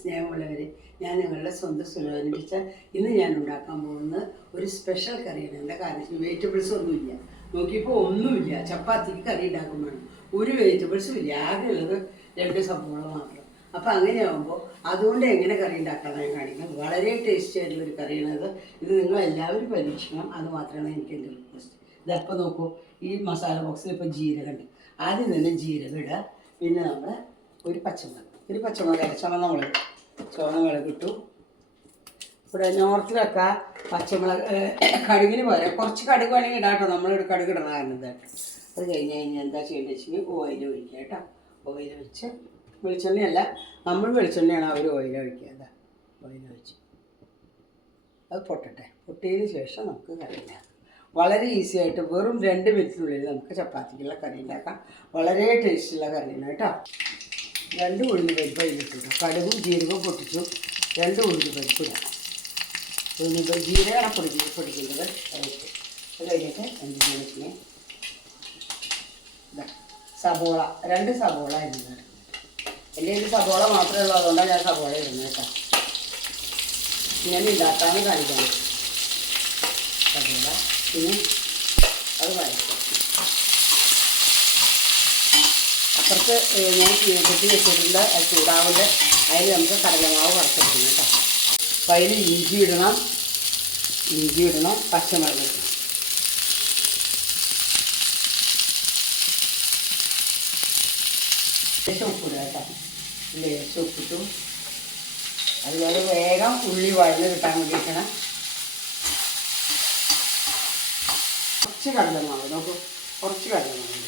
സ്നേഹമുള്ളവർ, ഞാൻ നിങ്ങളുടെ സ്വന്തം സുലോചന ടീച്ചർ. ഇന്ന് ഞാൻ ഉണ്ടാക്കാൻ പോകുന്നത് ഒരു സ്പെഷ്യൽ കറിയാണ്. എൻ്റെ കാരണം വെജിറ്റബിൾസ് ഒന്നുമില്ല, നോക്കിയപ്പോൾ ഒന്നുമില്ല. ചപ്പാത്തിക്ക് കറി ഉണ്ടാക്കും വേണം, ഒരു വെജിറ്റബിൾസും ഇല്ല, ആകെ ഉള്ളത് 2 സവോള മാത്രം. അപ്പോൾ അങ്ങനെയാകുമ്പോൾ അതുകൊണ്ട് എങ്ങനെ കറി ഉണ്ടാക്കാനാണ് ഞാൻ കാണിക്കുന്നത്. വളരെ ടേസ്റ്റി ആയിട്ടുള്ളൊരു കറിയാണത്. ഇത് നിങ്ങളെല്ലാവരും പരീക്ഷിക്കണം, അത് മാത്രമാണ് എനിക്ക് എൻ്റെ റിക്വസ്റ്റ്. ഇതപ്പോൾ നോക്കൂ, ഈ മസാല ബോക്സിൽ ഇപ്പോൾ ജീരകം ഉണ്ട്. ആദ്യം തന്നെ ജീരകം ഇടുക, പിന്നെ നമ്മൾ ഒരു പച്ചമുളക് അല്ല, ചുവന്ന മുളക് ഇട്ടു. ഇവിടെ നോർത്തിലൊക്കെ പച്ചമുളക് കടുകിന് പകരം കുറച്ച് കടുക് വേണമെങ്കിൽ ഇടാം കേട്ടോ. നമ്മളിവിടെ കടുക് ഇടണം കാരണം ഇതായിട്ട്. അത് കഴിഞ്ഞാൽ എന്താ ചെയ്യേണ്ടത് വെച്ചെങ്കിൽ ഓയിൽ ഒഴിക്കുക കേട്ടോ. ഓയിൽ ഒഴിച്ച്, വെളിച്ചെണ്ണയല്ല, നമ്മൾ വെളിച്ചെണ്ണയാണ്, അവർ ഓയിൽ ഒഴിക്കുക. അതാ ഓയിൽ ഒഴിച്ച് അത് പൊട്ടിയതിന് ശേഷം നമുക്ക് കറി ഉണ്ടാക്കാം. വളരെ ഈസി ആയിട്ട് വെറും 2 മിനിറ്റിനുള്ളിൽ നമുക്ക് ചപ്പാത്തിക്കുള്ള കറി ഉണ്ടാക്കാം. വളരെ ടേസ്റ്റുള്ള കറിയാണ് കേട്ടോ. 2 ഉഴുന്ന് പരിപ്പ് അതിലിട്ടിട്ടു, കടുകും ജീരകവും പൊട്ടിച്ചു. 2 ഉഴുന്ന് പരിപ്പ് ഇടാം. ജീരകം പൊടിക്കുന്നത് അത് കഴിഞ്ഞിട്ട് എന്ത് ചെയ്യുന്നത്, സബോള 2 സബോള ഇടുന്നത്. എൻ്റെ ഒരു സബോള മാത്രമേ ഉള്ളൂ, അതുകൊണ്ടാണ് ഞാൻ സബോള ഇടുന്നത് കേട്ടോ. ഇങ്ങനെ ഉണ്ടാക്കാനും കാണിക്കണം സബോള. പിന്നെ അത് വഴറ്റും. അപ്പുറത്ത് ഞാൻ കുട്ടി വെച്ചിട്ടുണ്ട്, ചൂടാവുണ്ട്. അതിൽ നമുക്ക് കടലമാവ് വറുത്തെടുക്കണം കേട്ടോ. അപ്പോൾ അതിൽ ഇഞ്ചി ഇടണം, പച്ചമുളക് ഇടണം. ഉപ്പിടുക കേട്ടോ, ഉപ്പിട്ടു. അതുപോലെ വേഗം ഉള്ളി വഴന്ന് കിട്ടാൻ വേണ്ടിയിട്ടാണ്. കുറച്ച് കടലമാവ് നോക്കൂ, കുറച്ച് കടലമാവ്,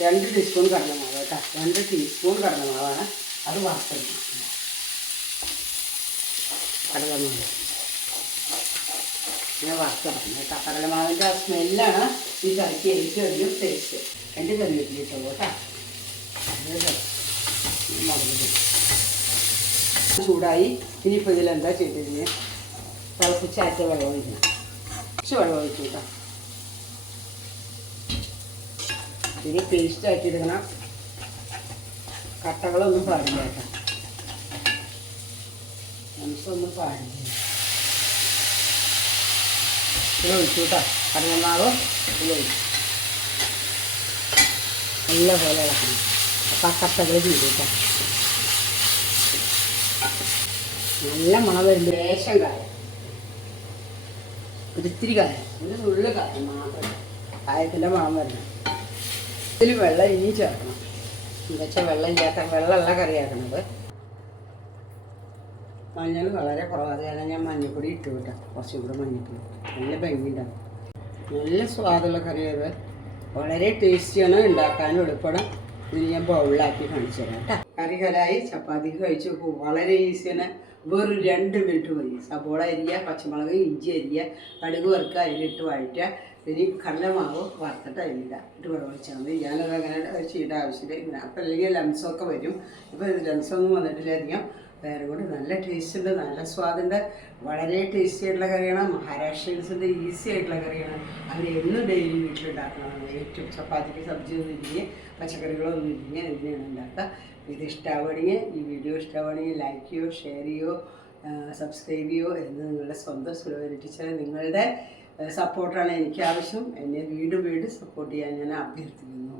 2 ടീസ്പൂൺ കടലമാവ് കേട്ടോ. 2 ടീസ്പൂൺ കടലമാവാണ്. അത് വറുത്തെടുക്കണം. കടലമാവ് ഇങ്ങനെ വറുത്തെടുക്കണം കേട്ടോ. കടലമാവിൻ്റെ ആ സ്മെല്ലാണ് ഈ കറിക്ക് ഏറ്റവും അധികം ടേസ്റ്റ്. 2 കറിവേപ്പില കേട്ടോ. ചൂടായി. ഇനിയിപ്പോൾ ഇതിലെന്താ ചെയ്തിരുന്നത്, തിളപ്പിച്ചാറ്റ വെള്ളം ഒഴിക്കണം. കുറച്ച് വെള്ളം ഒഴിച്ചു കേട്ടോ. ഇതിന് പേസ്റ്റ് ആക്കിയെടുക്കണം. കട്ടകളൊന്നും പാടില്ല കേട്ടോ, മനസ്സൊന്നും പാടില്ല. ഇത് ഒഴിച്ചു കേട്ടോ. കടലമാവ് ഒഴിച്ചു നല്ല പോലെ ഇളക്കണം. അപ്പം ആ കട്ടകൾ ചെയ്തിട്ടാ നല്ല മണം വരുമ്പോൾ ലേശം കായം, ഒരിത്തിരി കായം, ഒരു നുള്ളു കായം മാത്രം, കായത്തിൻ്റെ മണം വരണം. ഇതിൽ വെള്ളം ഇനി ചേർക്കണം. എന്നുവെച്ചാൽ വെള്ളമുള്ള കറിയാക്കണത്. മഞ്ഞൾ വളരെ കുറവാണ്, കാരണം ഞാൻ മഞ്ഞൾപ്പൊടി ഇട്ടു കേട്ടോ. കുറച്ചും കൂടെ മഞ്ഞൾപ്പൊടി, നല്ല ഭംഗിയുണ്ടാകും. നല്ല സ്വാദുള്ള കറിയത്, വളരെ ടേസ്റ്റിയാണ്, ഉണ്ടാക്കാനും എളുപ്പമാണ്. ഇതിന് ഞാൻ ബൗളിലാക്കി കാണിച്ചു തരാം കേട്ടോ. കറികലായി ചപ്പാത്തിക്ക് കഴിച്ച് നോക്കൂ, വളരെ ഈസിയാണ്. വെറും 2 മിനിറ്റ് മതി. സബോള അരിയുക, പച്ചമുളക് ഇഞ്ചി അരിയുക, കടുക് വറുക്കുക, അതിലിട്ട് വഴറ്റുക. ഇനി കടലമാവ് വറുത്തിട്ട് അതിലിടുക, ഇട്ട് വെള്ളം ഒഴിച്ചാൽ മതി. ഞാനത് അങ്ങനെ ചെയ്യേണ്ട ആവശ്യമില്ല. ഇങ്ങനെ അപ്പം അല്ലെങ്കിൽ ലംസമൊക്കെ വരും. ഇപ്പോൾ ഇത് ലംസമൊന്നും വന്നിട്ടില്ല അധികം. വേറെ കൂടെ നല്ല ടേസ്റ്റ് ഉണ്ട്, നല്ല സ്വാദുണ്ട്. വളരെ ടേസ്റ്റി ആയിട്ടുള്ള കറിയാണ്. മഹാരാഷ്ട്രീയൻസിൻ്റെ ഈസി ആയിട്ടുള്ള കറിയാണ്. അവർ എന്നും ഡെയിലി വീട്ടിലുണ്ടാക്കണതാണ്. ഏറ്റവും ചപ്പാത്തിക്ക് സബ്ജി ഒന്നും ഇല്ലെങ്കിൽ, പച്ചക്കറികളൊന്നും ഇല്ലെങ്കിൽ എന്തിനാണ് ഉണ്ടാക്കുക. ഇത് ഇഷ്ടമാവുകയാണെങ്കിൽ, ഈ വീഡിയോ ഇഷ്ടമാവുകയാണെങ്കിൽ ലൈക്ക് ചെയ്യുമോ, ഷെയർ ചെയ്യുമോ, സബ്സ്ക്രൈബ് ചെയ്യുമോ എന്ന് നിങ്ങളുടെ സ്വന്തം സുലോചന ടീച്ചറെ. നിങ്ങളുടെ സപ്പോർട്ടാണ് എനിക്ക് ആവശ്യം. എന്നെ വീണ്ടും സപ്പോർട്ട് ചെയ്യാൻ ഞാൻ അഭ്യർത്ഥിക്കുന്നു.